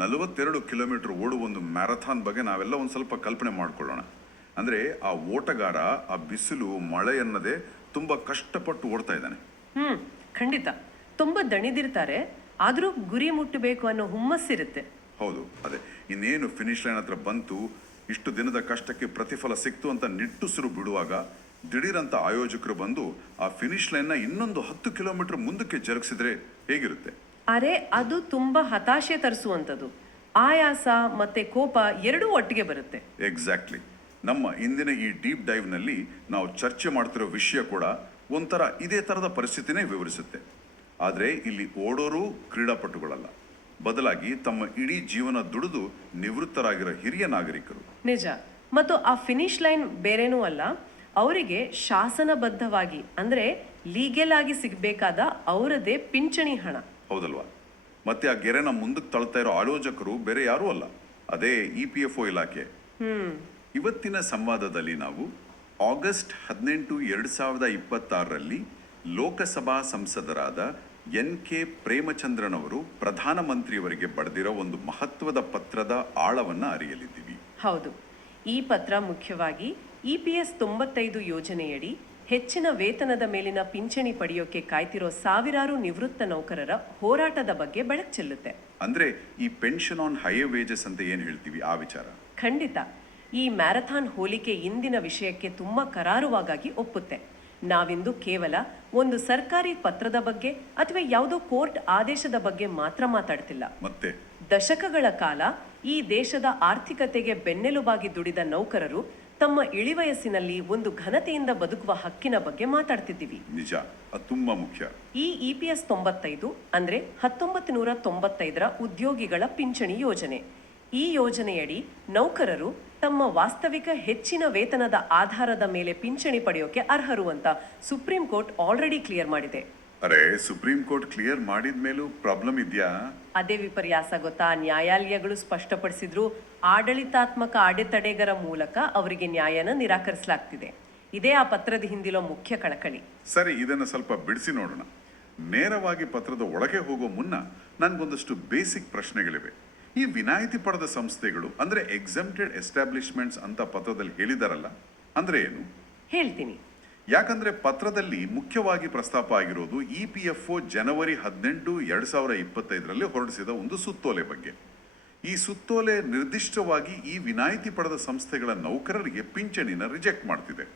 42 kilometre ಓಡುವ ಒಂದು marathon ಬಗ್ಗೆ ನಾವೆಲ್ಲ ಒಂದು ಸ್ವಲ್ಪ ಕಲ್ಪನೆ ಮಾಡ್ಕೊಳ್ಳೋಣ. ಅಂದರೆ ಆ ಓಟಗಾರ ಆ ಬಿಸಿಲು ಮಳೆ ಅನ್ನದೇ ತುಂಬ ಕಷ್ಟಪಟ್ಟು ಓಡ್ತಾ ಇದ್ದಾನೆ. ಖಂಡಿತ ತುಂಬಾ ದಣಿದಿರ್ತಾರೆ, ಆದರೂ ಗುರಿ ಮುಟ್ಟಬೇಕು ಅನ್ನೋ ಹುಮ್ಮಸ್ಸಿರುತ್ತೆ. ಹೌದು, ಅದೇ ಇನ್ನೇನು ಫಿನಿಶ್ ಲೈನ್ ಹತ್ರ ಬಂತು, ಇಷ್ಟು ದಿನದ ಕಷ್ಟಕ್ಕೆ ಪ್ರತಿಫಲ ಸಿಕ್ತು ಅಂತ ನಿಟ್ಟುಸಿರು ಬಿಡುವಾಗ ದಿಢೀರಂತ ಆಯೋಜಕರು ಬಂದು ಆ ಫಿನಿಶ್ ಲೈನ್ನ ಇನ್ನೊಂದು 10 ಕಿಲೋಮೀಟರ್ ಮುಂದಕ್ಕೆ ಜರುಗಿಸಿದ್ರೆ ಹೇಗಿರುತ್ತೆ? ಅರೆ, ಅದು ತುಂಬಾ ಹತಾಶೆ ತರಿಸುವಂಥದ್ದು. ಆಯಾಸ ಮತ್ತೆ ಕೋಪ ಎರಡೂ ಒಟ್ಟಿಗೆ ಬರುತ್ತೆ. ಎಕ್ಸಾಕ್ಟ್ಲಿ. ನಮ್ಮ ಇಂದಿನ ಈ ಡೀಪ್ ಡೈವ್ನಲ್ಲಿ ನಾವು ಚರ್ಚೆ ಮಾಡ್ತಿರೋ ವಿಷಯ ಕೂಡ ಒಂಥರ ಇದೇ ಥರದ ಪರಿಸ್ಥಿತಿನೇ ವಿವರಿಸುತ್ತೆ. ಆದರೆ ಇಲ್ಲಿ ಓಡೋರು ಕ್ರೀಡಾಪಟುಗಳಲ್ಲ, ಬದಲಾಗಿ ತಮ್ಮ ಇಡೀ ಜೀವನ ದುಡಿದು ನಿವೃತ್ತರಾಗಿರೋ ಹಿರಿಯ ನಾಗರಿಕರು. ನಿಜ. ಮತ್ತು ಆ ಫಿನಿಶ್ ಲೈನ್ ಬೇರೇನೂ ಅಲ್ಲ, ಅವರಿಗೆ ಶಾಸನಬದ್ಧವಾಗಿ ಅಂದ್ರೆ ಲೀಗಲ್ ಆಗಿ ಸಿಗಬೇಕಾದ ಅವರದೇ ಪಿಂಚಣಿ ಹಣ. ಹೌದಲ್ವಾ? ಮತ್ತೆ ಆ ಗೆರೆನ ಮುಂದಕ್ಕೆ ತಳ್ತಾ ಇರೋ ಆಯೋಜಕರು ಬೇರೆ ಯಾರೂ ಅಲ್ಲ, ಅದೇ EPFO ಇಲಾಖೆ. ಇವತ್ತಿನ ಸಂವಾದದಲ್ಲಿ ನಾವು ಆಗಸ್ಟ್ 18, 2026ರಲ್ಲಿ ಲೋಕಸಭಾ ಸಂಸದರಾದ NK ಪ್ರೇಮಚಂದ್ರನ್ ಅವರು ಪ್ರಧಾನಮಂತ್ರಿಯವರಿಗೆ ಬರೆದಿರೋ ಒಂದು ಮಹತ್ವದ ಪತ್ರದ ಆಳವನ್ನು ಅರಿಯಲಿದ್ದೀವಿ. ಹೌದು, ಈ ಪತ್ರ ಮುಖ್ಯವಾಗಿ EPS 95 ಯೋಜನೆಯಡಿ ಹೆಚ್ಚಿನ ವೇತನದ ಮೇಲಿನ ಪಿಂಚಣಿ ಪಡೆಯೋಕೆ ಕಾಯ್ತಿರೋ ಸಾವಿರಾರು ನಿವೃತ್ತ ನೌಕರರ ಹೋರಾಟದ ಬಗ್ಗೆ ಬೆಳಕು ಚೆಲ್ಲುತ್ತೆ. ಅಂದ್ರೆ ಈ ಪೆನ್ಷನ್ ಆನ್ ಹೈಯರ್ ವೇಜಸ್ ಅಂತ ಏನ್ ಹೇಳ್ತೀವಿ, ಆ ವಿಚಾರ. ಖಂಡಿತ. ಈ ಮ್ಯಾರಥಾನ್ ಹೋಲಿಕೆ ಇಂದಿನ ವಿಷಯಕ್ಕೆ ತುಂಬಾ ಕರಾರುವಾಗಿ ಒಪ್ಪುತ್ತೆ. ನಾವಿಂದು ಕೇವಲ ಒಂದು ಸರ್ಕಾರಿ ಪತ್ರದ ಬಗ್ಗೆ ಅಥವಾ ಯಾವುದೋ ಕೋರ್ಟ್ ಆದೇಶದ ಬಗ್ಗೆ ಮಾತ್ರ ಮಾತಾಡ್ತಿಲ್ಲ. ಮತ್ತೆ ದಶಕಗಳ ಕಾಲ ಈ ದೇಶದ ಆರ್ಥಿಕತೆಗೆ ಬೆನ್ನೆಲುಬಾಗಿ ದುಡಿದ ನೌಕರರು ತಮ್ಮ ಇಳಿವಯಸ್ಸಿನಲ್ಲಿ ಒಂದು ಘನತೆಯಿಂದ ಬದುಕುವ ಹಕ್ಕಿನ ಬಗ್ಗೆ ಮಾತಾಡ್ತಿದ್ದೀವಿ. ನಿಜ, ಅದು ತುಂಬಾ ಮುಖ್ಯ. ಈ EPS 95 ಅಂದ್ರೆ 1995ರ ಉದ್ಯೋಗಿಗಳ ಪಿಂಚಣಿ ಯೋಜನೆ. ಈ ಯೋಜನೆಯಡಿ ನೌಕರರು ತಮ್ಮ ವಾಸ್ತವಿಕ ಹೆಚ್ಚಿನ ವೇತನದ ಆಧಾರದ ಮೇಲೆ ಪಿಂಚಣಿ ಪಡೆಯೋಕೆ ಅರ್ಹರು ಅಂತ ಸುಪ್ರೀಂ ಕೋರ್ಟ್ ಆಲ್ರೆಡಿ ಕ್ಲಿಯರ್ ಮಾಡಿದೆ. ಅರೆ, ಸುಪ್ರೀಂ ಕೋರ್ಟ್ ಕ್ಲಿಯರ್ ಮಾಡಿದ ಮೇಲೂ ಪ್ರಾಬ್ಲಮ್ ಇದೆಯಾ? ಅದೇ ವಿಪರ್ಯಾಸ ಗೊತ್ತಾ? ನ್ಯಾಯಾಲಯಗಳು ಸ್ಪಷ್ಟಪಡಿಸಿದ್ರು, ಆಡಳಿತಾತ್ಮಕ ಅಡೆತಡೆಗರ ಮೂಲಕ ಅವರಿಗೆ ನ್ಯಾಯನ ನಿರಾಕರಿಸಲಾಗ್ತಿದೆ. ಇದೇ ಆ ಪತ್ರದ ಹಿಂದಿಲೋ ಮುಖ್ಯ ಕಳಕಳಿ. ಸರಿ, ಇದನ್ನು ಸ್ವಲ್ಪ ಬಿಡಿಸಿ ನೋಡೋಣ. ನೇರವಾಗಿ ಪತ್ರದ ಒಳಗೆ ಹೋಗೋ ಮುನ್ನ ನನ್ಗೊಂದಷ್ಟು ಬೇಸಿಕ್ ಪ್ರಶ್ನೆಗಳಿವೆ. ಈ ವಿನಾಯಿತಿ ಪಡೆದ ಸಂಸ್ಥೆಗಳು ಅಂದ್ರೆ ಎಕ್ಸೆಂಪ್ಟೆಡ್ ಎಸ್ಟಾಬ್ಲಿಷ್ಮೆಂಟ್ಸ್ ಅಂತ ಪತ್ರದಲ್ಲಿ ಹೇಳಿದಾರಲ್ಲ, ಅಂದ್ರೆ ಏನು? ಹೇಳ್ತೀನಿ. ಯಾಕಂದ್ರೆ ಪತ್ರದಲ್ಲಿ ಮುಖ್ಯವಾಗಿ ಪ್ರಸ್ತಾಪ ಆಗಿರೋದು EPFO ಜನವರಿ 18, 2025ರಲ್ಲಿ ಹೊರಡಿಸಿದ ಒಂದು ಸುತ್ತೋಲೆ ಬಗ್ಗೆ. ಈ ಸುತ್ತೋಲೆ ನಿರ್ದಿಷ್ಟವಾಗಿ ಈ ವಿನಾಯಿತಿ ಪಡೆದ ಸಂಸ್ಥೆಗಳ ನೌಕರರಿಗೆ ಪಿಂಚಣಿನ ರಿಜೆಕ್ಟ್ ಮಾಡ್ತಿದೆ.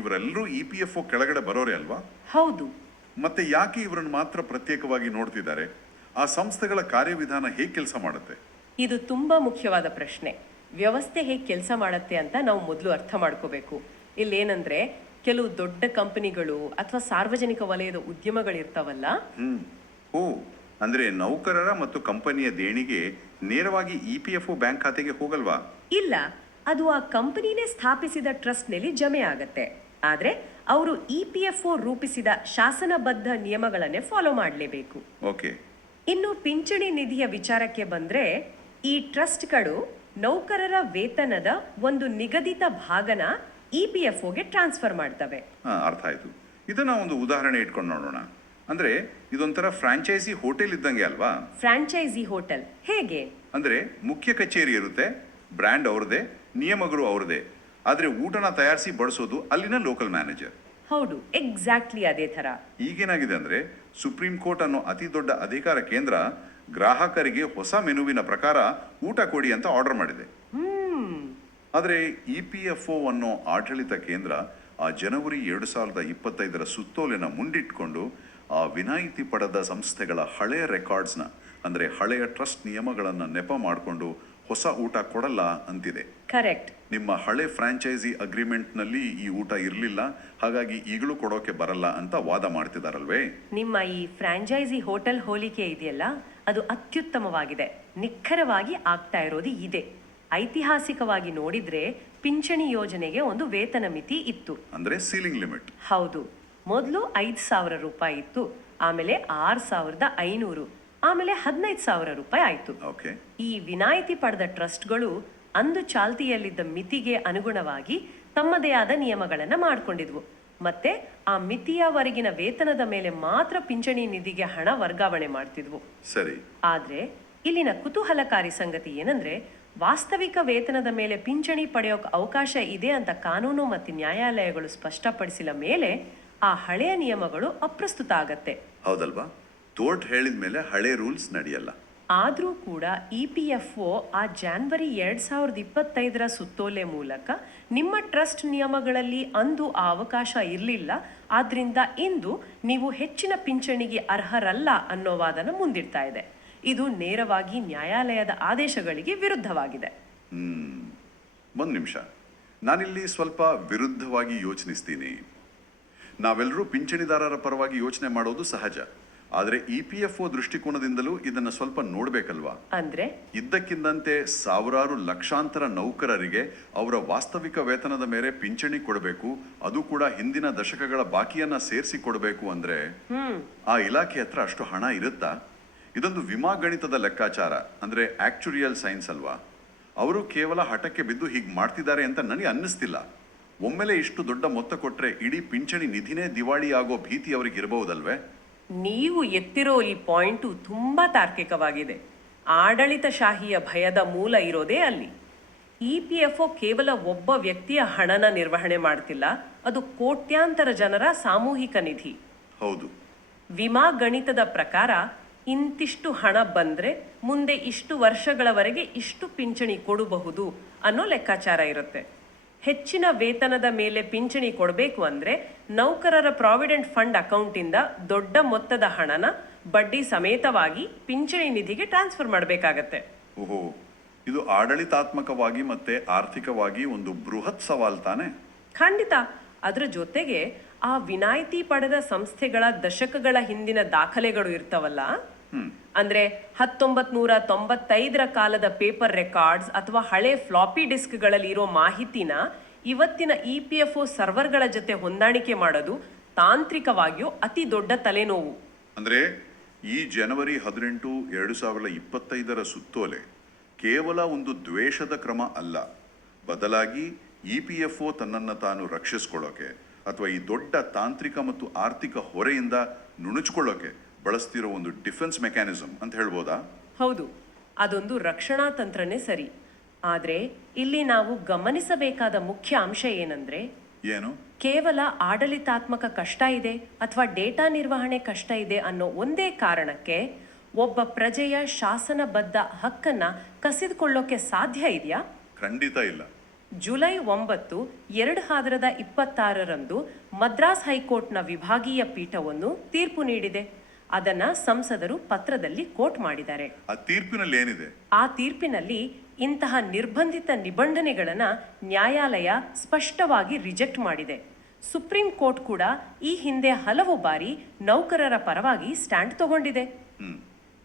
ಇವರೆಲ್ಲರೂ EPFO ಕೆಳಗಡೆ ಬರೋರೆ ಅಲ್ವಾ? ಹೌದು. ಮತ್ತೆ ಯಾಕೆ ಇವರನ್ನು ಮಾತ್ರ ಪ್ರತ್ಯೇಕವಾಗಿ ನೋಡ್ತಿದ್ದಾರೆ? ಆ ಸಂಸ್ಥೆಗಳ ಕಾರ್ಯವಿಧಾನ ಹೇಗೆ ಕೆಲಸ ಮಾಡುತ್ತೆ? ಇದು ತುಂಬಾ ಮುಖ್ಯವಾದ ಪ್ರಶ್ನೆ. ವ್ಯವಸ್ಥೆ ಹೇಗೆ ಕೆಲಸ ಮಾಡುತ್ತೆ ಅಂತ ನಾವು ಮೊದಲು ಅರ್ಥ ಮಾಡ್ಕೋಬೇಕು. ಇಲ್ಲೇನಂದ್ರೆ, ಕೆಲವು ದೊಡ್ಡ ಕಂಪನಿಗಳು ಅಥವಾ ಸಾರ್ವಜನಿಕ ವಲಯದ ಉದ್ಯಮಗಳಿರ್ತಾವಲ್ಲ. ಅಂದ್ರೆ ನೌಕರರ ಮತ್ತು ಕಂಪನಿಯ ದೇಣಿಗೆ ನೇರವಾಗಿ EPFO ಬ್ಯಾಂಕ್ ಖಾತೆಗೆ ಹೋಗಲ್ವಾ? ಇಲ್ಲ, ಅದು ಆ ಕಂಪನಿನೇ ಸ್ಥಾಪಿಸಿದ ಟ್ರಸ್ಟ್ನಲ್ಲಿ ಜಮೆ ಆಗತ್ತೆ. ಆದ್ರೆ ಅವರು EPFO ರೂಪಿಸಿದ ಶಾಸನಬದ್ಧ ನಿಯಮಗಳನ್ನೇ ಫಾಲೋ ಮಾಡಲೇಬೇಕು. ಓಕೆ. ಇನ್ನು ಪಿಂಚಣಿ ನಿಧಿಯ ವಿಚಾರಕ್ಕೆ ಬಂದ್ರೆ, ಈ ಟ್ರಸ್ಟ್ಗಳು ನೌಕರರ ವೇತನದ ಒಂದು ನಿಗದಿತ ಭಾಗನ EPFOಗೆ ಟ್ರಾನ್ಸ್ಫರ್ ಮಾಡ್ತವೆ. ಅರ್ಥ ಆಯ್ತು. ಇದನ್ನ ಒಂದು ಉದಾಹರಣೆ ಇಟ್ಕೊಂಡು ನೋಡೋಣ. ಅಂದ್ರೆ ಇದೊಂಥರ ಫ್ರಾಂಚೈಸಿ ಹೋಟೆಲ್ ಇದ್ದಂಗೆ ಅಲ್ವಾ? ಫ್ರಾಂಚೈಸಿ ಹೋಟೆಲ್ ಹೇಗೆ ಅಂದ್ರೆ ಮುಖ್ಯ ಕಚೇರಿ ಇರುತ್ತೆ, ಬ್ರ್ಯಾಂಡ್ ಅವ್ರದೇ, ನಿಯಮಗಳು ಅವ್ರದೇ, ಆದ್ರೆ ಊಟನ ತಯಾರಿಸಿ ಬಡಿಸೋದು ಅಲ್ಲಿನ ಲೋಕಲ್ ಮ್ಯಾನೇಜರ್. ಹೌದು, ಎಕ್ಸಾಕ್ಟ್ಲಿ ಅದೇ ತರ. ಈಗೇನಾಗಿದೆ ಅಂದ್ರೆ, ಸುಪ್ರೀಂ ಕೋರ್ಟ್ ಅನ್ನೋ ಅತಿ ದೊಡ್ಡ ಅಧಿಕಾರ ಕೇಂದ್ರ ಗ್ರಾಹಕರಿಗೆ ಹೊಸ ಮೆನುವಿನ ಪ್ರಕಾರ ಊಟ ಕೊಡಿ ಅಂತ ಆರ್ಡರ್ ಮಾಡಿದೆ. ಆದರೆ EPFO ಅನ್ನೋ ಆಡಳಿತ ಕೇಂದ್ರ ಆ ಜನವರಿ 2025ರ ಸುತ್ತೋಲೆನ ಮುಂದಿಟ್ಕೊಂಡು ಆ ವಿನಾಯಿತಿ ಪಡೆದ ಸಂಸ್ಥೆಗಳ ಹಳೆಯ ರೆಕಾರ್ಡ್ಸ್ನ ಅಂದ್ರೆ ಹಳೆಯ ಟ್ರಸ್ಟ್ ನಿಯಮಗಳನ್ನು ನೆಪ ಮಾಡಿಕೊಂಡು ಹೊಸ ಊಟ ಕೊಡಲ್ಲ ಅಂತಿದೆ. ಕರೆಕ್ಟ್. ನಿಮ್ಮ ಹಳೆ ಫ್ರಾಂಚೈಸಿ ಅಗ್ರಿಮೆಂಟ್ನಲ್ಲಿ ಈ ಊಟ ಇರಲಿಲ್ಲ, ಹಾಗಾಗಿ ಈಗಲೂ ಕೊಡೋಕೆ ಬರಲ್ಲ ಅಂತ ವಾದ ಮಾಡ್ತಿದಾರಲ್ವೇ? ನಿಮ್ಮ ಈ ಫ್ರಾಂಚೈಸಿ ಹೋಟೆಲ್ ಹೋಲಿಕೆ ಇದೆಯಲ್ಲ, ಅದು ಅತ್ಯುತ್ತಮವಾಗಿದೆ. ನಿಖರವಾಗಿ ಆಗ್ತಾ ಇರೋದು ಇದೆ. ಐತಿಹಾಸಿಕವಾಗಿ ನೋಡಿದ್ರೆ ಪಿಂಚಣಿ ಯೋಜನೆಗೆ ಒಂದು ವೇತನ ಮಿತಿ ಇತ್ತು, ಅಂದ್ರೆ ಸೀಲಿಂಗ್ ಲಿಮಿಟ್. ಹೌದು. ಮೊದಲು 5,000 ರೂಪಾಯಿ ಇತ್ತು, ಆಮೇಲೆ 6,500, ಆಮೇಲೆ 15,000 ರೂಪಾಯಿ ಆಯ್ತು. ಈ ವಿನಾಯಿತಿ ಪಡೆದ ಟ್ರಸ್ಟ್ಗಳು ಅಂದು ಚಾಲ್ತಿಯಲ್ಲಿದ್ದ ಮಿತಿಗೆ ಅನುಗುಣವಾಗಿ ತಮ್ಮದೇ ಆದ ನಿಯಮಗಳನ್ನ ಮಾಡಿಕೊಂಡಿದ್ವು. ಮತ್ತೆ ಆ ಮಿತಿಯವರೆಗಿನ ವೇತನದ ಮೇಲೆ ಮಾತ್ರ ಪಿಂಚಣಿ ನಿಧಿಗೆ ಹಣ ವರ್ಗಾವಣೆ ಮಾಡ್ತಿದ್ವು. ಸರಿ. ಆದ್ರೆ ಇಲ್ಲಿನ ಕುತೂಹಲಕಾರಿ ಸಂಗತಿ ಏನಂದ್ರೆ ವಾಸ್ತವಿಕ ವೇತನದ ಮೇಲೆ ಪಿಂಚಣಿ ಪಡೆಯೋಕೆ ಅವಕಾಶ ಇದೆ ಅಂತ ಕಾನೂನು ಮತ್ತು ನ್ಯಾಯಾಲಯಗಳು ಸ್ಪಷ್ಟಪಡಿಸಿದ ಮೇಲೆ ಆ ಹಳೆಯ ನಿಯಮಗಳು ಅಪ್ರಸ್ತುತ ಆಗತ್ತೆ. ಹೌದಲ್ವಾ? ತೋಟ್ ಹೇಳಿದ ಮೇಲೆ ಹಳೆ ರೂಲ್ಸ್ ನಡೆಯಲ್ಲ. ಆದರೂ ಕೂಡ EPFO ಆ ಜಾನ್ವರಿ 2025ರ ಸುತ್ತೋಲೆ ಮೂಲಕ ನಿಮ್ಮ ಟ್ರಸ್ಟ್ ನಿಯಮಗಳಲ್ಲಿ ಅಂದು ಆ ಅವಕಾಶ ಇರಲಿಲ್ಲ, ಆದ್ರಿಂದ ಇಂದು ನೀವು ಹೆಚ್ಚಿನ ಪಿಂಚಣಿಗೆ ಅರ್ಹರಲ್ಲ ಅನ್ನೋ ವಾದನ ಮುಂದಿಡ್ತಾ ಇದೆ. ಇದು ನೇರವಾಗಿ ನ್ಯಾಯಾಲಯದ ಆದೇಶಗಳಿಗೆ ವಿರುದ್ಧವಾಗಿದೆ. ಒಂದು ನಿಮಿಷ, ನಾನಿಲ್ಲಿ ಸ್ವಲ್ಪ ವಿರುದ್ಧವಾಗಿ ಯೋಚನಿಸ್ತೀನಿ. ನಾವೆಲ್ಲರೂ ಪಿಂಚಣಿದಾರರ ಪರವಾಗಿ ಯೋಚನೆ ಮಾಡೋದು ಸಹಜ, ಆದರೆ EPFO ದೃಷ್ಟಿಕೋನದಿಂದಲೂ ಇದನ್ನ ಸ್ವಲ್ಪ ನೋಡ್ಬೇಕಲ್ವಾ? ಅಂದ್ರೆ ಇದ್ದಕ್ಕಿದ್ದಂತೆ ಸಾವಿರಾರು ಲಕ್ಷಾಂತರ ನೌಕರರಿಗೆ ಅವರ ವಾಸ್ತವಿಕ ವೇತನದ ಮೇಲೆ ಪಿಂಚಣಿ ಕೊಡಬೇಕು, ಅದು ಕೂಡ ಹಿಂದಿನ ದಶಕಗಳ ಬಾಕಿಯನ್ನ ಸೇರಿಸಿ ಕೊಡಬೇಕು ಅಂದ್ರೆ ಆ ಇಲಾಖೆ ಹತ್ರ ಅಷ್ಟು ಹಣ ಇರುತ್ತಾ? ಇದೊಂದು ವಿಮಾ ಗಣಿತದ ಲೆಕ್ಕಾಚಾರ, ಅಂದ್ರೆ ಆಕ್ಚುರಿಯಲ್ ಸೈನ್ಸ್ ಅಲ್ವಾ? ಅವರು ಕೇವಲ ಹಠಕ್ಕೆ ಬಿದ್ದು ಹೀಗೆ ಮಾಡ್ತಿದ್ದಾರೆ ಅಂತ ನನಗೆ ಅನ್ನಿಸ್ತಿಲ್ಲ. ಒಮ್ಮೆಲೆ ಇಷ್ಟು ದೊಡ್ಡ ಮೊತ್ತ ಕೊಟ್ರೆ ಇಡೀ ಪಿಂಚಣಿ ನಿಧಿನೇ ದಿವಾಳಿ ಆಗೋ ಭೀತಿ ಅವ್ರಿಗೆ ಇರಬಹುದಲ್ವೇ? ನೀವು ಎತ್ತಿರೋ ಈ ಪಾಯಿಂಟು ತುಂಬಾ ತಾರ್ಕಿಕವಾಗಿದೆ. ಆಡಳಿತಶಾಹಿಯ ಭಯದ ಮೂಲ ಇರೋದೇ ಅಲ್ಲಿ. EPFO ಕೇವಲ ಒಬ್ಬ ವ್ಯಕ್ತಿಯ ಹಣನ ನಿರ್ವಹಣೆ ಮಾಡ್ತಿಲ್ಲ, ಅದು ಕೋಟ್ಯಾಂತರ ಜನರ ಸಾಮೂಹಿಕ ನಿಧಿ. ಹೌದು. ವಿಮಾ ಗಣಿತದ ಪ್ರಕಾರ ಇಂತಿಷ್ಟು ಹಣ ಬಂದ್ರೆ ಮುಂದೆ ಇಷ್ಟು ವರ್ಷಗಳವರೆಗೆ ಇಷ್ಟು ಪಿಂಚಣಿ ಕೊಡಬಹುದು ಅನ್ನೋ ಲೆಕ್ಕಾಚಾರ ಇರುತ್ತೆ. ಹೆಚ್ಚಿನ ವೇತನದ ಮೇಲೆ ಪಿಂಚಣಿ ಕೊಡಬೇಕು ಅಂದ್ರೆ ನೌಕರರ ಪ್ರಾವಿಡೆಂಟ್ ಫಂಡ್ ಅಕೌಂಟಿಂದ ದೊಡ್ಡ ಮೊತ್ತದ ಹಣನ ಬಡ್ಡಿ ಸಮೇತವಾಗಿ ಪಿಂಚಣಿ ನಿಧಿಗೆ ಟ್ರಾನ್ಸ್ಫರ್ ಮಾಡಬೇಕಾಗತ್ತೆ. ಓಹೋ, ಇದು ಆಡಳಿತಾತ್ಮಕವಾಗಿ ಮತ್ತೆ ಆರ್ಥಿಕವಾಗಿ ಒಂದು ಬೃಹತ್ ಸವಾಲ್ ತಾನೆ? ಖಂಡಿತ. ಅದರ ಜೊತೆಗೆ ಆ ವಿನಾಯಿತಿ ಪಡೆದ ಸಂಸ್ಥೆಗಳ ದಶಕಗಳ ಹಿಂದಿನ ದಾಖಲೆಗಳು ಇರ್ತಾವಲ್ಲ, ಅಂದ್ರೆ 1995ರ ಕಾಲದ ಪೇಪರ್ ರೆಕಾರ್ಡ್ಸ್ ಅಥವಾ ಹಳೆ ಫ್ಲಾಪಿ ಡಿಸ್ಕ್ಗಳಲ್ಲಿ ಇರೋ ಮಾಹಿತಿನ ಇವತ್ತಿನ EPFO ಸರ್ವರ್ಗಳ ಜೊತೆ ಹೊಂದಾಣಿಕೆ ಮಾಡೋದು ತಾಂತ್ರಿಕವಾಗಿಯೂ ಅತಿ ದೊಡ್ಡ ತಲೆನೋವು. ಅಂದ್ರೆ ಈ ಜನವರಿ 18, 2025ರ ಸುತ್ತೋಲೆ ಕೇವಲ ಒಂದು ದ್ವೇಷದ ಕ್ರಮ ಅಲ್ಲ, ಬದಲಾಗಿ EPFO ತನ್ನನ್ನು ತಾನು ರಕ್ಷಿಸ್ಕೊಳ್ಳೋಕೆ ಅಥವಾ ಈ ದೊಡ್ಡ ತಾಂತ್ರಿಕ ಮತ್ತು ಆರ್ಥಿಕ ಹೊರೆಯಿಂದ ನುಣುಚಿಕೊಳ್ಳೋಕೆ ಬಳಸ್ತಿರೋ ಒಂದು ಡಿಫೆನ್ಸ್ ಮೆಕ್ಯಾನಿಸಮ್ ಅಂತ ಹೇಳ್ಬೋದಾ? ಹೌದು, ಅದೊಂದು ರಕ್ಷಣಾ ತಂತ್ರನೇ ಸರಿ. ಆದ್ರೆ ಇಲ್ಲಿ ನಾವು ಗಮನಿಸಬೇಕಾದ ಮುಖ್ಯ ಅಂಶ ಏನಂದ್ರೆ, ಏನು? ಕೇವಲ ಆಡಳಿತಾತ್ಮಕ ಕಷ್ಟ ಇದೆ ಅಥವಾ ಡೇಟಾ ನಿರ್ವಹಣೆ ಕಷ್ಟ ಇದೆ ಅನ್ನೋ ಒಂದೇ ಕಾರಣಕ್ಕೆ ಒಬ್ಬ ಪ್ರಜೆಯ ಶಾಸನಬದ್ಧ ಹಕ್ಕನ್ನ ಕಸಿದುಕೊಳ್ಳೋಕೆ ಸಾಧ್ಯ ಇದೆಯಾ? ಖಂಡಿತ ಇಲ್ಲ. ಜುಲೈ 9, 2026ರಂದು ಮದ್ರಾಸ್ ಹೈಕೋರ್ಟ್ನ ವಿಭಾಗೀಯ ಪೀಠವೊಂದು ತೀರ್ಪು ನೀಡಿದೆ. ಅದನ್ನ ಸಂಸದರು ಪತ್ರದಲ್ಲಿ ಕೋಟ್ ಮಾಡಿದ್ದಾರೆ. ಆ ತೀರ್ಪಿನಲ್ಲಿ ಏನಿದೆ? ಆ ತೀರ್ಪಿನಲ್ಲಿ ಇಂತಹ ನಿರ್ಬಂಧಿತ ನಿಬಂಧನೆಗಳನ್ನ ನ್ಯಾಯಾಲಯ ಸ್ಪಷ್ಟವಾಗಿ ರಿಜೆಕ್ಟ್ ಮಾಡಿದೆ. ಸುಪ್ರೀಂ ಕೋರ್ಟ್ ಕೂಡ ಈ ಹಿಂದೆ ಹಲವು ಬಾರಿ ನೌಕರರ ಪರವಾಗಿ ಸ್ಟ್ಯಾಂಡ್ ತಗೊಂಡಿದೆ.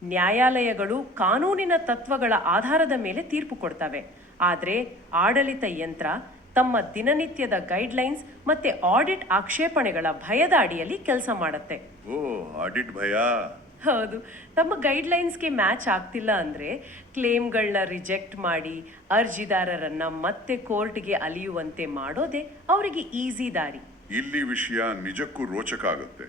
ನ್ಯಾಯಾಲಯಗಳು ಕಾನೂನಿನ ತತ್ವಗಳ ಆಧಾರದ ಮೇಲೆ ತೀರ್ಪು ಕೊಡ್ತವೆ, ಆದ್ರೆ ಆಡಳಿತ ಯಂತ್ರ ತಮ್ಮ ದಿನನಿತ್ಯದ ಗೈಡ್ಲೈನ್ಸ್ ಮತ್ತೆ ಆಡಿಟ್ ಆಕ್ಷೇಪಣೆಗಳ ಭಯದ ಅಡಿಯಲ್ಲಿ ಕೆಲಸ ಮಾಡುತ್ತೆ. ಓ, ಆಡಿಟ್ ಭಯ. ಹೌದು, ತಮ್ಮ ಗೈಡ್ಲೈನ್ಸ್ಗೆ ಮ್ಯಾಚ್ ಆಗ್ತಿಲ್ಲ ಅಂದ್ರೆ ಕ್ಲೇಮ್ಗಳನ್ನ ರಿಜೆಕ್ಟ್ ಮಾಡಿ ಅರ್ಜಿದಾರರನ್ನ ಮತ್ತೆ ಕೋರ್ಟ್ಗೆ ಅಲಿಯುವಂತೆ ಮಾಡೋದೇ ಅವರಿಗೆ ಈಸಿ ದಾರಿ. ಇಲ್ಲಿ ವಿಷಯ ನಿಜಕ್ಕೂ ರೋಚಕ ಆಗುತ್ತೆ.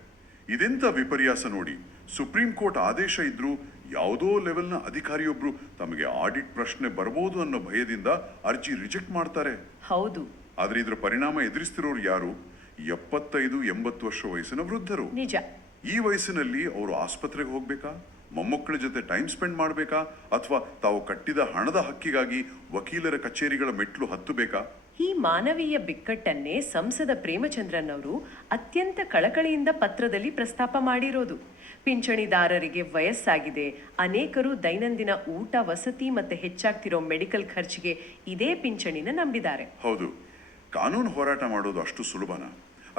ಇದೆಂತ ವಿಪರ್ಯಾಸ ನೋಡಿ. ಸುಪ್ರೀಂ ಕೋರ್ಟ್ ಆದೇಶ ಇದ್ರೂ ಯಾವುದೋ ಲೆವೆಲ್ನ ಅಧಿಕಾರಿಯೊಬ್ರು ತಮಗೆ ಆಡಿಟ್ ಪ್ರಶ್ನೆ ಬರಬಹುದು ಅನ್ನೋ ಭಯದಿಂದ ಅರ್ಜಿ ರಿಜೆಕ್ಟ್ ಮಾಡ್ತಾರೆ. ಹೌದು, ಆದ್ರೆ ಇದ್ರ ಪರಿಣಾಮ ಎದುರಿಸ್ತಿರೋರು ಯಾರು? 75-80 ವರ್ಷ ವಯಸ್ಸಿನ ವೃದ್ಧರು. ನಿಜ. ಈ ವಯಸ್ಸಿನಲ್ಲಿ ಅವರು ಆಸ್ಪತ್ರೆಗೆ ಹೋಗ್ಬೇಕಾ, ಮೊಮ್ಮಕ್ಕಳ ಜೊತೆ ಟೈಮ್ ಸ್ಪೆಂಡ್ ಮಾಡಬೇಕಾ, ಅಥವಾ ತಾವು ಕಟ್ಟಿದ ಹಣದ ಹಕ್ಕಿಗಾಗಿ ವಕೀಲರ ಕಚೇರಿಗಳ ಮೆಟ್ಲು ಹತ್ತಬೇಕಾ? ಈ ಮಾನವೀಯ ಬಿಕ್ಕಟ್ಟನ್ನೇ ಸಂಸದ ಪ್ರೇಮಚಂದ್ರನ್ ಅವರು ಅತ್ಯಂತ ಕಳಕಳಿಯಿಂದ ಪತ್ರದಲ್ಲಿ ಪ್ರಸ್ತಾಪ ಮಾಡಿರೋದು. ಪಿಂಚಣಿದಾರರಿಗೆ ವಯಸ್ಸಾಗಿದೆ, ಅನೇಕರು ದೈನಂದಿನ ಊಟ, ವಸತಿ ಮತ್ತೆ ಹೆಚ್ಚಾಗ್ತಿರೋ ಮೆಡಿಕಲ್ ಖರ್ಚಿಗೆ ಇದೇ ಪಿಂಚಣಿನ ನಂಬಿದ್ದಾರೆ. ಹೌದು, ಕಾನೂನು ಹೋರಾಟ ಮಾಡೋದು ಅಷ್ಟು ಸುಲಭನಾ?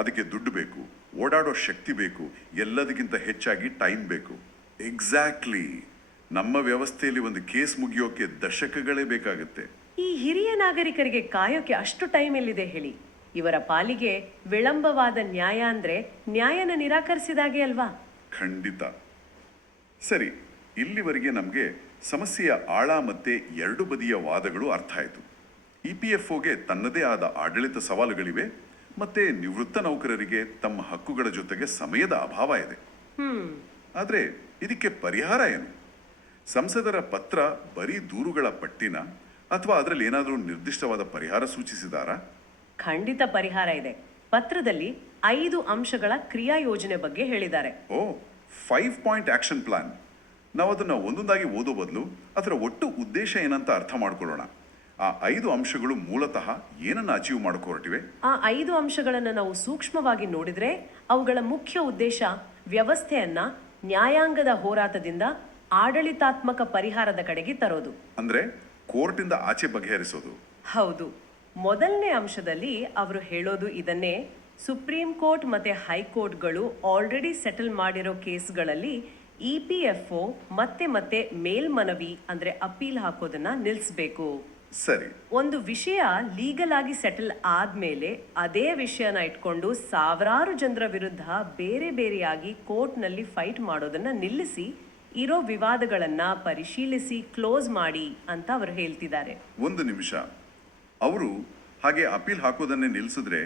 ಅದಕ್ಕೆ ದುಡ್ಡು ಬೇಕು, ಓಡಾಡೋ ಶಕ್ತಿ ಬೇಕು, ಎಲ್ಲದಕ್ಕಿಂತ ಹೆಚ್ಚಾಗಿ ಟೈಮ್ ಬೇಕು. ಎಕ್ಸಾಕ್ಟ್ಲಿ. ನಮ್ಮ ವ್ಯವಸ್ಥೆಯಲ್ಲಿ ಒಂದು ಕೇಸ್ ಮುಗಿಯೋಕೆ ದಶಕಗಳೇ ಬೇಕಾಗುತ್ತೆ. ಈ ಹಿರಿಯ ನಾಗರಿಕರಿಗೆ ಕಾಯೋಕೆ ಅಷ್ಟು ಟೈಮ್ ಎಲ್ಲಿದೆ ಹೇಳಿ? ಇವರ ಪಾಲಿಗೆ ವಿಳಂಬವಾದ ನ್ಯಾಯ ಅಂದ್ರೆ ನ್ಯಾಯನ ನಿರಾಕರಿಸಿದಾಗೆ ಅಲ್ವಾ? ಖಂಡಿತ. ಸರಿ, ಇಲ್ಲಿವರೆಗೆ ನಮಗೆ ಸಮಸ್ಯೆಯ ಆಳ ಮತ್ತೆ ಎರಡು ಬದಿಯ ವಾದಗಳು ಅರ್ಥ ಆಯಿತು. EPFOಗೆ ತನ್ನದೇ ಆದ ಆಡಳಿತ ಸವಾಲುಗಳಿವೆ, ಮತ್ತೆ ನಿವೃತ್ತ ನೌಕರರಿಗೆ ತಮ್ಮ ಹಕ್ಕುಗಳ ಜೊತೆಗೆ ಸಮಯದ ಅಭಾವ ಇದೆ. ಆದ್ರೆ ಇದಕ್ಕೆ ಪರಿಹಾರ ಏನು? ಸಂಸದರ ಪತ್ರ ಬರೀ ದೂರುಗಳ ಪಟ್ಟಿನ ಅಥವಾ ಅದರಲ್ಲಿ ಏನಾದರೂ ನಿರ್ದಿಷ್ಟವಾದ ಪರಿಹಾರ ಸೂಚಿಸಿದಾರಾ? ಖಂಡಿತ ಪರಿಹಾರ ಇದೆ. ಪತ್ರದಲ್ಲಿ 5 ಅಂಶಗಳ ಕ್ರಿಯಾ ಯೋಜನೆ ಬಗ್ಗೆ ಹೇಳಿದ್ದಾರೆ. ಓ, 5 ಪಾಯಿಂಟ್ ಆಕ್ಷನ್ ಪ್ಲಾನ್. ನಾವು ಅದನ್ನು ಒಂದೊಂದಾಗಿ ಓದೋ ಬದಲು ಅದರ ಒಟ್ಟು ಉದ್ದೇಶ ಏನಂತ ಅರ್ಥ ಮಾಡ್ಕೊಳ್ಳೋಣ. ಆ 5 ಅಂಶಗಳು ಮೂಲತಃ ಏನನ್ನ ಅಚೀವ್ ಮಾಡೋಕೆ ಹೊರಟಿವೆ? ಆ 5 ಅಂಶಗಳನ್ನು ನಾವು ಸೂಕ್ಷ್ಮವಾಗಿ ನೋಡಿದ್ರೆ ಅವುಗಳ ಮುಖ್ಯ ಉದ್ದೇಶ ವ್ಯವಸ್ಥೆಯನ್ನ ನ್ಯಾಯಾಂಗದ ಹೋರಾಟದಿಂದ ಆಡಳಿತಾತ್ಮಕ ಪರಿಹಾರದ ಕಡೆಗೆ ತರೋದು. ಅಂದ್ರೆ ಕೋರ್ಟಿಂದ ಆಚೆ ಬಗೆಹರಿಸೋದು. ಹೌದು. ಮೊದಲನೇ ಅಂಶದಲ್ಲಿ ಅವರು ಹೇಳೋದು ಇದನ್ನೇ. ಸುಪ್ರೀಂ ಕೋರ್ಟ್ ಮತ್ತೆ ಹೈಕೋರ್ಟ್ಗಳು ಆಲ್ರೆಡಿ ಸೆಟಲ್ ಮಾಡಿರೋ ಕೇಸ್ಗಳಲ್ಲಿ EPFO ಮತ್ತೆ ಮೇಲ್ಮನವಿ ಅಂದ್ರೆ ಅಪೀಲ್ ಹಾಕೋದನ್ನ ನಿಲ್ಲಿಸಬೇಕು. ಸರಿ. ಒಂದು ವಿಷಯ ಲೀಗಲ್ ಆಗಿ ಸೆಟಲ್ ಆದ್ಮೇಲೆ ಅದೇ ವಿಷಯನ ಇಟ್ಕೊಂಡು ಸಾವಿರಾರು ಜನರ ವಿರುದ್ಧ ಬೇರೆಯಾಗಿ ಕೋರ್ಟ್ನಲ್ಲಿ ಫೈಟ್ ಮಾಡೋದನ್ನ ನಿಲ್ಲಿಸಿ ಇರೋ ವಿವಾದಗಳನ್ನ ಪರಿಶೀಲಿಸಿ ಕ್ಲೋಸ್ ಮಾಡಿ ಅಂತ ಅವರು ಹೇಳ್ತಿದ್ದಾರೆ. ಒಂದು ನಿಮಿಷ. ಅವರು ಹಾಗೆ ಅಪೀಲ್ ಹಾಕೋದನ್ನೇ ನಿಲ್ಲಿಸಿದ್ರೆ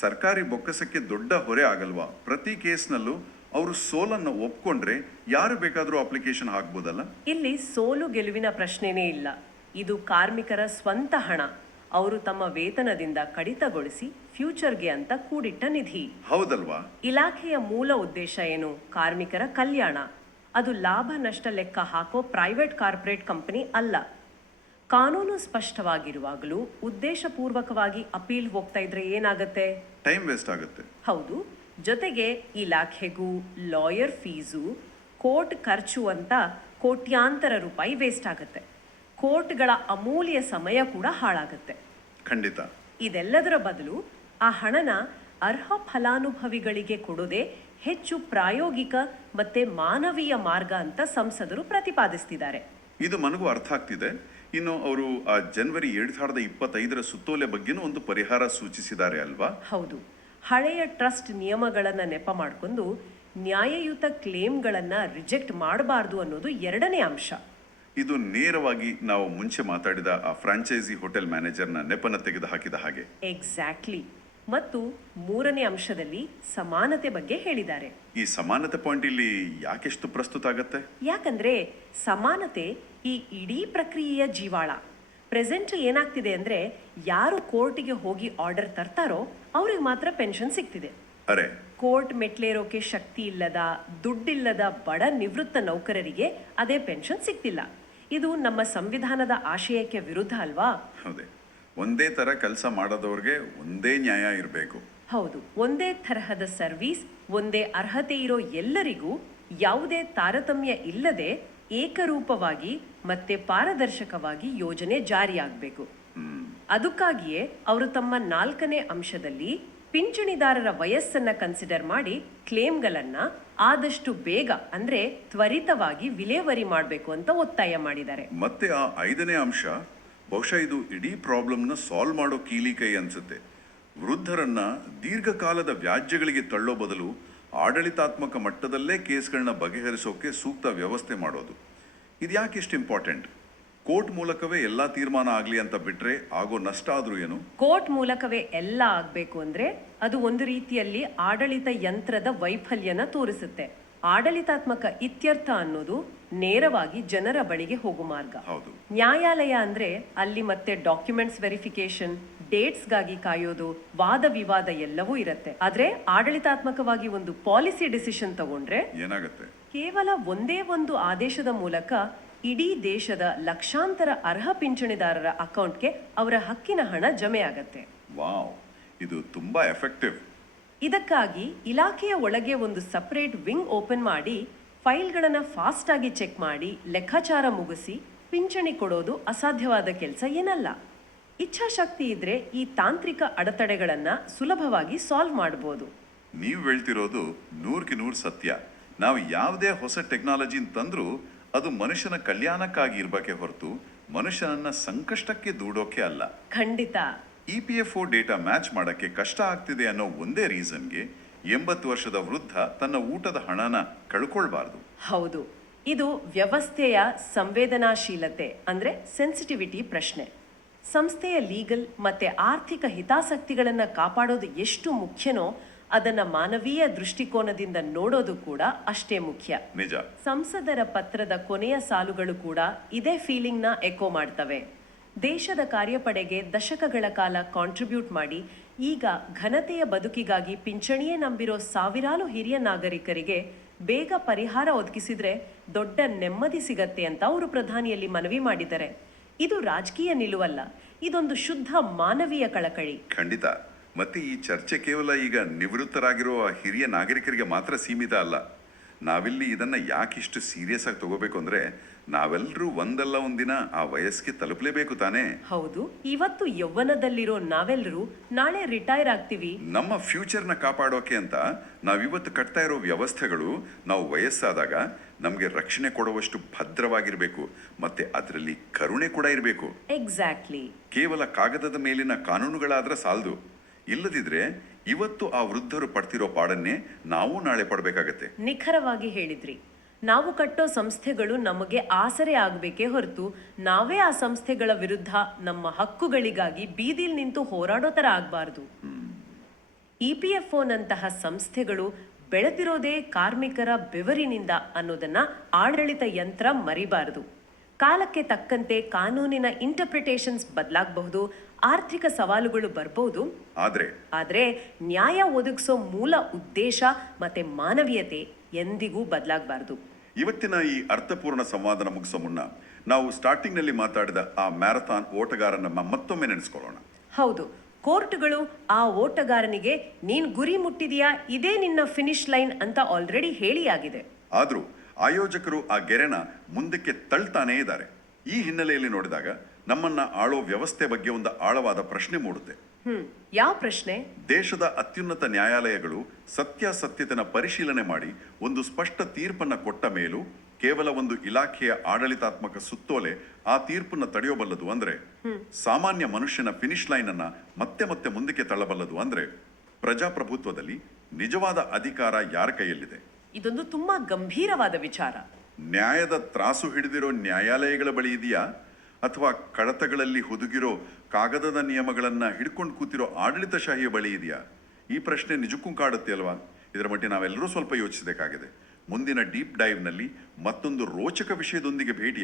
ಸರ್ಕಾರಿ ಬೊಕ್ಕಸಕ್ಕೆ ದೊಡ್ಡ ಹೊರೆ ಆಗಲ್ವಾ? ಪ್ರತಿ ಕೇಸ್ನಲ್ಲೂ ಅವರು ಸೋಲನ್ನು ಒಪ್ಕೊಂಡ್ರೆ ಯಾರು ಬೇಕಾದರೂ ಅಪ್ಲಿಕೇಶನ್ ಹಾಕ್ಬೋದಲ್ಲ? ಇಲ್ಲಿ ಸೋಲು ಗೆಲುವಿನ ಪ್ರಶ್ನೆನೇ ಇಲ್ಲ. ಇದು ಕಾರ್ಮಿಕರ ಸ್ವಂತ ಹಣ. ಅವರು ತಮ್ಮ ವೇತನದಿಂದ ಕಡಿತಗೊಳಿಸಿ ಫ್ಯೂಚರ್ಗೆ ಅಂತ ಕೂಡಿಟ್ಟ ನಿಧಿ. ಹೌದಲ್ವಾ? ಇಲಾಖೆಯ ಮೂಲ ಉದ್ದೇಶ ಏನು? ಕಾರ್ಮಿಕರ ಕಲ್ಯಾಣ. ಅದು ಲಾಭ ನಷ್ಟ ಲೆಕ್ಕ ಹಾಕೋ ಪ್ರೈವೇಟ್ ಕಾರ್ಪೊರೇಟ್ ಕಂಪನಿ ಅಲ್ಲ. ಕಾನೂನು ಸ್ಪಷ್ಟವಾಗಿರುವಾಗಲೂ ಉದ್ದೇಶಪೂರ್ವಕವಾಗಿ ಅಪೀಲ್ ಹೋಗ್ತಾ ಇದ್ರೆ ಏನಾಗುತ್ತೆ? ಟೈಮ್ ವೇಸ್ಟ್ ಆಗುತ್ತೆ. ಹೌದು. ಜೊತೆಗೆ ಇಲಾಖೆಗೂ ಲಾಯರ್ ಫೀಸು, ಕೋರ್ಟ್ ಖರ್ಚು ಅಂತ ಕೋಟ್ಯಾಂತರ ರೂಪಾಯಿ ವೇಸ್ಟ್ ಆಗುತ್ತೆ. ಕೋರ್ಟ್ಗಳ ಅಮೂಲ್ಯ ಸಮಯ ಕೂಡ ಹಾಳಾಗುತ್ತೆ. ಖಂಡಿತ. ಇದೆಲ್ಲದರ ಬದಲು ಆ ಹಣನ ಅರ್ಹ ಫಲಾನುಭವಿಗಳಿಗೆ ಕೊಡೋದೇ ಹೆಚ್ಚು ಪ್ರಾಯೋಗಿಕ ಮತ್ತೆ ಮಾನವೀಯ ಮಾರ್ಗ ಅಂತ ಸಂಸದರು ಪ್ರತಿಪಾದಿಸ್ತಿದ್ದಾರೆ. ಇದು ನನಗೂ ಅರ್ಥ ಆಗ್ತಿದೆ. ಇನ್ನು ಅವರು ಆ ಜನವರಿ 2025 ಸುತ್ತೋಲೆ ಬಗ್ಗೆನೂ ಒಂದು ಪರಿಹಾರ ಸೂಚಿಸಿದ್ದಾರೆ ಅಲ್ವಾ? ಹೌದು. ಹಳೆಯ ಟ್ರಸ್ಟ್ ನಿಯಮಗಳನ್ನ ನೆಪ ಮಾಡಿಕೊಂಡು ನ್ಯಾಯಯುತ ಕ್ಲೇಮ್ಗಳನ್ನ ರಿಜೆಕ್ಟ್ ಮಾಡಬಾರ್ದು ಅನ್ನೋದು ಎರಡನೇ ಅಂಶ. ಇದು ನೇರವಾಗಿ ನಾವು ಮುಂಚೆ ಮಾತಾಡಿದ ಆ ಫ್ರಾಂಚೈಸಿ ಹೋಟೆಲ್ ಮ್ಯಾನೇಜರ್ನ ನೆಪನ ತೆಗೆದು ಹಾಕಿದ ಹಾಗೆ. ಎಕ್ಸಾಕ್ಟ್ಲಿ. ಮತ್ತು ಮೂರನೇ ಅಂಶದಲ್ಲಿ ಸಮಾನತೆ ಬಗ್ಗೆ ಹೇಳಿದ್ದಾರೆ. ಈ ಸಮಾನತೆ ಪಾಯಿಂಟ್ ಇಲ್ಲಿ ಯಾಕೆಷ್ಟು ಪ್ರಸ್ತುತ ಆಗತ್ತೆ? ಯಾಕಂದ್ರೆ ಸಮಾನತೆ ಈ ಇಡೀ ಪ್ರಕ್ರಿಯೆಯ ಜೀವಾಳ. ಪ್ರೆಸೆಂಟ್ ಏನಾಗ್ತಿದೆ ಅಂದ್ರೆ ಯಾರು ಕೋರ್ಟಿಗೆ ಹೋಗಿ ಆರ್ಡರ್ ತರ್ತಾರೋ ಅವ್ರಿಗೆ ಮಾತ್ರ ಪೆನ್ಷನ್ ಸಿಗ್ತಿದೆ. ಅರೆ, ಕೋರ್ಟ್ ಮೆಟ್ಲೇರೋಕೆ ಶಕ್ತಿ ಇಲ್ಲದ, ದುಡ್ಡಿಲ್ಲದ ಬಡ ನಿವೃತ್ತ ನೌಕರರಿಗೆ ಅದೇ ಪೆನ್ಷನ್ ಸಿಗ್ತಿಲ್ಲ. ಇದು ನಮ್ಮ ಸಂವಿಧಾನದ ಆಶಯಕ್ಕೆ ವಿರುದ್ಧ ಅಲ್ವಾ? ಹೌದೇ. ಒಂದೇ ತರ ಕೆಲಸ ಮಾಡೋದವ್ರಿಗೆ ಒಂದೇ ನ್ಯಾಯ ಇರಬೇಕು. ಹೌದು. ಒಂದೇ ತರಹದ ಸರ್ವಿಸ್, ಒಂದೇ ಅರ್ಹತೆ ಇರೋ ಎಲ್ಲರಿಗೂ ಯಾವುದೇ ತಾರತಮ್ಯ ಇಲ್ಲದೆ ಏಕರೂಪವಾಗಿ ಮತ್ತೆ ಪಾರದರ್ಶಕವಾಗಿ ಯೋಜನೆ ಜಾರಿಯಾಗಬೇಕು. ಅದಕ್ಕಾಗಿಯೇ ಅವರು ತಮ್ಮ 4ನೇ ಅಂಶದಲ್ಲಿ ಪಿಂಚಣಿದಾರರ ವಯಸ್ಸನ್ನ ಕನ್ಸಿಡರ್ ಮಾಡಿ ಕ್ಲೇಮ್ಗಳನ್ನ ಆದಷ್ಟು ಬೇಗ ಅಂದ್ರೆ ತ್ವರಿತವಾಗಿ ವಿಲೇವಾರಿ ಮಾಡಬೇಕು ಅಂತ ಒತ್ತಾಯ ಮಾಡಿದ್ದಾರೆ. ಮತ್ತೆ ಆ 5ನೇ ಅಂಶ ಬಹುಶಃ ಇದು ಇಡೀ ಪ್ರಾಬ್ಲಮ್ನ ಸಾಲ್ವ್ ಮಾಡೋ ಕೀಲಿಕೈ ಅನ್ಸುತ್ತೆ. ವೃದ್ಧರನ್ನ ದೀರ್ಘಕಾಲದ ವ್ಯಾಜ್ಯಗಳಿಗೆ ತಳ್ಳೋ ಬದಲು ಆಡಳಿತಾತ್ಮಕ ಮಟ್ಟದಲ್ಲೇ ಕೇಸ್ಗಳನ್ನ ಬಗೆಹರಿಸೋಕೆ ಸೂಕ್ತ ವ್ಯವಸ್ಥೆ ಮಾಡೋದು. ಇದು ಯಾಕೆ ಇಷ್ಟು ಇಂಪಾರ್ಟೆಂಟ್? ಕೋರ್ಟ್ ಮೂಲಕವೇ ಎಲ್ಲ ತೀರ್ಮಾನ ಆಗಲಿ ಅಂತ ಬಿಟ್ರೆ ಆಗೋ ನಷ್ಟ ಆದ್ರೂ ಏನು? ಕೋರ್ಟ್ ಮೂಲಕವೇ ಎಲ್ಲ ಆಗಬೇಕು ಅಂದ್ರೆ ಅದು ಒಂದು ರೀತಿಯಲ್ಲಿ ಆಡಳಿತ ಯಂತ್ರದ ವೈಫಲ್ಯನ ತೋರಿಸುತ್ತೆ. ಆಡಳಿತಾತ್ಮಕ ಇತ್ಯರ್ಥ ಅನ್ನೋದು ನೇರವಾಗಿ ಜನರ ಬಳಿಗೆ ಹೋಗೋ ಮಾರ್ಗ. ಹೌದು. ನ್ಯಾಯಾಲಯ ಅಂದ್ರೆ ಅಲ್ಲಿ ಮತ್ತೆ ಡಾಕ್ಯುಮೆಂಟ್ಸ್ ವೆರಿಫಿಕೇಶನ್, ಡೇಟ್ಸ್ಗಾಗಿ ಕಾಯೋದು, ವಾದ ವಿವಾದ ಎಲ್ಲವೂ ಇರುತ್ತೆ. ಆದ್ರೆ ಆಡಳಿತಾತ್ಮಕವಾಗಿ ಒಂದು ಪಾಲಿಸಿ ಡಿಸಿಷನ್ ತಗೊಂಡ್ರೆ ಏನಾಗುತ್ತೆ? ಕೇವಲ ಒಂದೇ ಒಂದು ಆದೇಶದ ಮೂಲಕ ಇಡೀ ದೇಶದ ಲಕ್ಷಾಂತರ ಅರ್ಹ ಪಿಂಚಣಿದಾರರ ಅಕೌಂಟ್ಗೆ ಅವರ ಹಕ್ಕಿನ ಹಣ ಜಮೆ ಆಗತ್ತೆ. ವಾವ್, ಇದು ತುಂಬಾ ಎಫೆಕ್ಟಿವ್. ಇದಕ್ಕಾಗಿ ಇಲಾಖೆಯ ಒಳಗೆ ಒಂದು ಸಪರೇಟ್ ವಿಂಗ್ ಓಪನ್ ಮಾಡಿ ಫೈಲ್ಗಳನ್ನು ಫಾಸ್ಟ್ ಆಗಿ ಚೆಕ್ ಮಾಡಿ ಲೆಕ್ಕಾಚಾರ ಮುಗಿಸಿ ಪಿಂಚಣಿ ಕೊಡೋದು ಅಸಾಧ್ಯವಾದ ಕೆಲಸ ಏನಲ್ಲ. ಇಚ್ಛಾಶಕ್ತಿ ಇದ್ರೆ ಈ ತಾಂತ್ರಿಕ ಅಡೆತಡೆಗಳನ್ನ ಸುಲಭವಾಗಿ ಸಾಲ್ವ್ ಮಾಡಬಹುದು. ನೀವು ಹೇಳ್ತಿರೋದು 100% ಸತ್ಯ. ನಾವು ಯಾವುದೇ ಹೊಸ ಟೆಕ್ನಾಲಜಿನ ತಂದ್ರೂ ಅದು ಮನುಷ್ಯನ ಕಲ್ಯಾಣಕ್ಕಾಗಿ ಇರ್ಬೇಕೆ ಹೊರತು ಮನುಷ್ಯನನ್ನ ಸಂಕಷ್ಟಕ್ಕೆ ದೂಡೋಕೆ ಅಲ್ಲ. ಖಂಡಿತ. EPFO ಡೇಟಾ ಮ್ಯಾಚ್ ಮಾಡಕ್ಕೆ ಕಷ್ಟ ಆಗ್ತಿದೆ ಅನ್ನೋ ಒಂದೇ ರೀಸನ್ಗೆ 80 ವರ್ಷದ ವೃದ್ಧ ತನ್ನ ಊಟದ ಹಣನ ಕಳ್ಕೊಳ್ಬಾರ್ದು. ಹೌದು. ಇದು ವ್ಯವಸ್ಥೆಯ ಸಂವೇದನಾಶೀಲತೆ ಅಂದ್ರೆ ಸೆನ್ಸಿಟಿವಿಟಿ ಪ್ರಶ್ನೆ. ಸಂಸ್ಥೆಯ ಲೀಗಲ್ ಮತ್ತೆ ಆರ್ಥಿಕ ಹಿತಾಸಕ್ತಿಗಳನ್ನ ಕಾಪಾಡೋದು ಎಷ್ಟು ಮುಖ್ಯನೋ ಅದನ್ನ ಮಾನವೀಯ ದೃಷ್ಟಿಕೋನದಿಂದ ನೋಡೋದು ಕೂಡ ಅಷ್ಟೇ ಮುಖ್ಯ. ನಿಜ. ಸಂಸದರ ಪತ್ರದ ಕೊನೆಯ ಸಾಲುಗಳು ಕೂಡ ಇದೇ ಫೀಲಿಂಗ್ನ ಎಕೋ ಮಾಡ್ತವೆ. ದೇಶದ ಕಾರ್ಯಪಡೆಗೆ ದಶಕಗಳ ಕಾಲ ಕಾಂಟ್ರಿಬ್ಯೂಟ್ ಮಾಡಿ ಈಗ ಘನತೆಯ ಬದುಕಿಗಾಗಿ ಪಿಂಚಣಿಯೇ ನಂಬಿರೋ ಸಾವಿರಾರು ಹಿರಿಯ ನಾಗರಿಕರಿಗೆ ಬೇಗ ಪರಿಹಾರ ಒದಗಿಸಿದ್ರೆ ದೊಡ್ಡ ನೆಮ್ಮದಿ ಸಿಗತ್ತೆ ಅಂತ ಅವರು ಪ್ರಧಾನಿಯಲ್ಲಿ ಮನವಿ ಮಾಡಿದ್ದಾರೆ. ಇದು ರಾಜಕೀಯ ನಿಲುವಲ್ಲ, ಇದೊಂದು ಶುದ್ಧ ಮಾನವೀಯ ಕಳಕಳಿ. ಖಂಡಿತ. ಮತ್ತೆ ಈ ಚರ್ಚೆ ಕೇವಲ ಈಗ ನಿವೃತ್ತರಾಗಿರುವ ಹಿರಿಯ ನಾಗರಿಕರಿಗೆ ಮಾತ್ರ ಸೀಮಿತ ಅಲ್ಲ. ನಾವಿಲ್ಲಿ ಇದನ್ನ ಯಾಕಿಷ್ಟು ಸೀರಿಯಸ್ ಆಗಿ ತಗೋಬೇಕು ಅಂದ್ರೆ, ನಾವೆಲ್ಲರೂ ಒಂದಲ್ಲ ಒಂದಿನ ಆ ವಯಸ್ಸಿಗೆ ತಲುಪಲೇಬೇಕು ತಾನೇ. ಹೌದು, ಇವತ್ತು ಯೌವನದಲ್ಲಿರೋ ನಾವೆಲ್ಲರೂ ನಾಳೆ ರಿಟೈರ್ ಆಗ್ತೀವಿ. ನಮ್ಮ ಫ್ಯೂಚರ್ನ ಕಾಪಾಡೋಕೆ ಅಂತ ನಾವಿವತ್ತು ಕಟ್ತಾ ಇರೋ ವ್ಯವಸ್ಥೆಗಳು ನಾವು ವಯಸ್ಸಾದಾಗ ನಮಗೆ ರಕ್ಷಣೆ ಕೊಡುವಷ್ಟು ಭದ್ರವಾಗಿರಬೇಕು, ಮತ್ತೆ ಅದರಲ್ಲಿ ಕರುಣೆ ಕೂಡ ಇರಬೇಕು. ಎಕ್ಸಾಕ್ಟ್ಲಿ. ಕೇವಲ ಕಾಗದದ ಮೇಲಿನ ಕಾನೂನುಗಳಾದ್ರೆ ಸಾಲದು. ಇಲ್ಲದಿದ್ರೆ ಇವತ್ತು ಆ ವೃದ್ಧರು ಪಡ್ತಿರೋ ಪಾಡನ್ನೇ ನಾವು ನಾಳೆ ಪಡಬೇಕಾಗತ್ತೆ. ನಿಖರವಾಗಿ ಹೇಳಿದ್ರಿ. ನಾವು ಕಟ್ಟೋ ಸಂಸ್ಥೆಗಳು ನಮಗೆ ಆಸರೆ ಆಗಬೇಕೇ ಹೊರತು ನಾವೇ ಆ ಸಂಸ್ಥೆಗಳ ವಿರುದ್ಧ ನಮ್ಮ ಹಕ್ಕುಗಳಿಗಾಗಿ ಬೀದಿಲ್ ನಿಂತು ಹೋರಾಡೋ ಥರ ಆಗಬಾರ್ದು. EPFOನಂತಹ ಸಂಸ್ಥೆಗಳು ಬೆಳೆದಿರೋದೇ ಕಾರ್ಮಿಕರ ಬೆವರಿನಿಂದ ಅನ್ನೋದನ್ನ ಆಡಳಿತ ಯಂತ್ರ ಮರಿಬಾರದು. ಕಾಲಕ್ಕೆ ತಕ್ಕಂತೆ ಕಾನೂನಿನ ಇಂಟರ್ಪ್ರಿಟೇಷನ್ಸ್ ಬದಲಾಗಬಹುದು, ಆರ್ಥಿಕ ಸವಾಲುಗಳು ಬರಬಹುದು. ಆದ್ರೆ ನ್ಯಾಯ ಒದಗಿಸೋ ಮೂಲ ಉದ್ದೇಶ ಮತ್ತೆ ಮಾನವೀಯತೆ ಎಂದಿಗೂ ಬದಲಾಗಬಾರದು. ಇವತ್ತಿನ ಈ ಅರ್ಥಪೂರ್ಣ ಸಂವಾದನ ಮುಗಿಸೋ ಮುನ್ನ ನಾವು ಸ್ಟಾರ್ಟಿಂಗ್ ನಲ್ಲಿ ಮಾತಾಡಿದ ಆ ಮ್ಯಾರಥಾನ್ ಓಟಗಾರನ ಮತ್ತೊಮ್ಮೆ ನೆನೆಸ್ಕೊಳ್ಳೋಣ. ಹೌದು, ಕೋರ್ಟ್ಗಳು ಆ ಓಟಗಾರನಿಗೆ ನೀನ್ ಗುರಿ ಮುಟ್ಟಿದೀಯಾ, ಇದೇ ನಿನ್ನ ಫಿನಿಶ್ ಲೈನ್ ಅಂತ ಆಲ್ರೆಡಿ ಹೇಳಿಯಾಗಿದೆ. ಆದ್ರೂ ಆಯೋಜಕರು ಆ ಗೆರೆನ ಮುಂದಕ್ಕೆ ತಳ್ತಾನೇ ಇದ್ದಾರೆ. ಈ ಹಿನ್ನೆಲೆಯಲ್ಲಿ ನೋಡಿದಾಗ ನಮ್ಮನ್ನ ಆಳೋ ವ್ಯವಸ್ಥೆ ಬಗ್ಗೆ ಒಂದು ಆಳವಾದ ಪ್ರಶ್ನೆ ಮೂಡುತ್ತೆ. ಯಾವ ಪ್ರಶ್ನೆ? ದೇಶದ ಅತ್ಯುನ್ನತ ನ್ಯಾಯಾಲಯಗಳು ಸತ್ಯಾಸತ್ಯತೆನ ಪರಿಶೀಲನೆ ಮಾಡಿ ಒಂದು ಸ್ಪಷ್ಟ ತೀರ್ಪನ್ನ ಕೊಟ್ಟ ಮೇಲೂ ಕೇವಲ ಒಂದು ಇಲಾಖೆಯ ಆಡಳಿತಾತ್ಮಕ ಸುತ್ತೋಲೆ ಆ ತೀರ್ಪನ್ನ ತಡೆಯಬಲ್ಲದು ಅಂದ್ರೆ, ಸಾಮಾನ್ಯ ಮನುಷ್ಯನ ಫಿನಿಶ್ ಲೈನ್ ಅನ್ನ ಮತ್ತೆ ಮತ್ತೆ ಮುಂದಕ್ಕೆ ತಳ್ಳಬಲ್ಲದು ಅಂದ್ರೆ, ಪ್ರಜಾಪ್ರಭುತ್ವದಲ್ಲಿ ನಿಜವಾದ ಅಧಿಕಾರ ಯಾರ ಕೈಯಲ್ಲಿದೆ? ಇದೊಂದು ತುಂಬಾ ಗಂಭೀರವಾದ ವಿಚಾರ. ನ್ಯಾಯದ ತ್ರಾಸು ಹಿಡಿದಿರೋ ನ್ಯಾಯಾಲಯಗಳ ಬಳಿ ಇದೆಯಾ, ಅಥವಾ ಕಡತಗಳಲ್ಲಿ ಹುದುಗಿರೋ ಕಾಗದದ ನಿಯಮಗಳನ್ನ ಹಿಡ್ಕೊಂಡು ಕೂತಿರೋ ಆಡಳಿತಶಾಹಿಯ ಬಳಿ ಇದೆಯಾ? ಈ ಪ್ರಶ್ನೆ ನಿಜಕ್ಕೂ ಕಾಡುತ್ತೆ ಅಲ್ವಾ? ಇದರ ಮಟ್ಟಿಗೆ ನಾವೆಲ್ಲರೂ ಸ್ವಲ್ಪ ಯೋಚಿಸಬೇಕಾಗಿದೆ. ಮುಂದಿನ ಡೀಪ್ ಡೈವ್ನಲ್ಲಿ ಮತ್ತೊಂದು ರೋಚಕ ವಿಷಯದೊಂದಿಗೆ ಭೇಟಿ